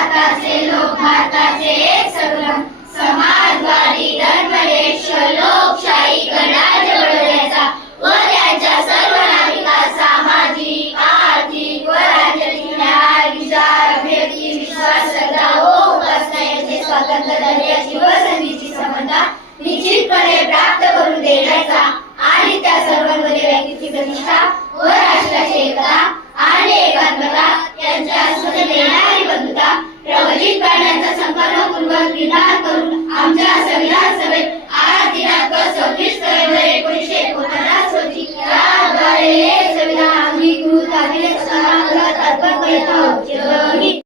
भारताचे लोक भारताचे एक संग्राम समाजवादी धर्मनिरपेक्ष लोकशाही गणराज्य घडवण्याचा व त्यांच्या सर्व नागरिकांचा सामाजिक आर्थिक व राज्यातील न्याय विचार अभिव्यक्ती विश्वास श्रद्धा व उपासना यांचे स्वातंत्र्य दर्जाची व संधीची समानता निश्चितपणे प्राप्त करून देण्याचा आणि त्या सर्वांमध्ये व्यक्तीची प्रतिष्ठा व राष्ट्राची एकता आणि एकात्मता यांच्या आस्वाद देणारी बंधुता प्रवचित करण्याचा संकल्पपूर्वक निर्धार करून आमच्या संविधान सभेत आज दिनांक 26 नोव्हेंबर 1949 रोजी याद्वारे हे संविधान अंगीकृत झालेले असताना अर्पण करीत आहोत. जय हिंद.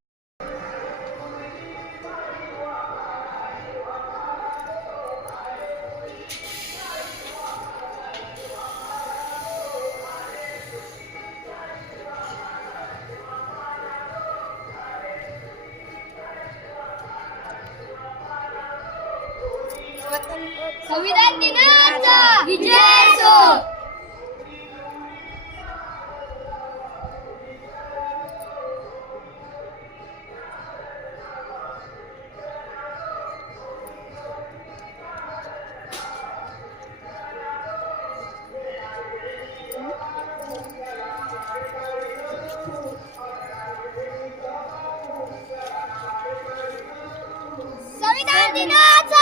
संविधान दिनाचा विजय असो. संविधान दिनाचा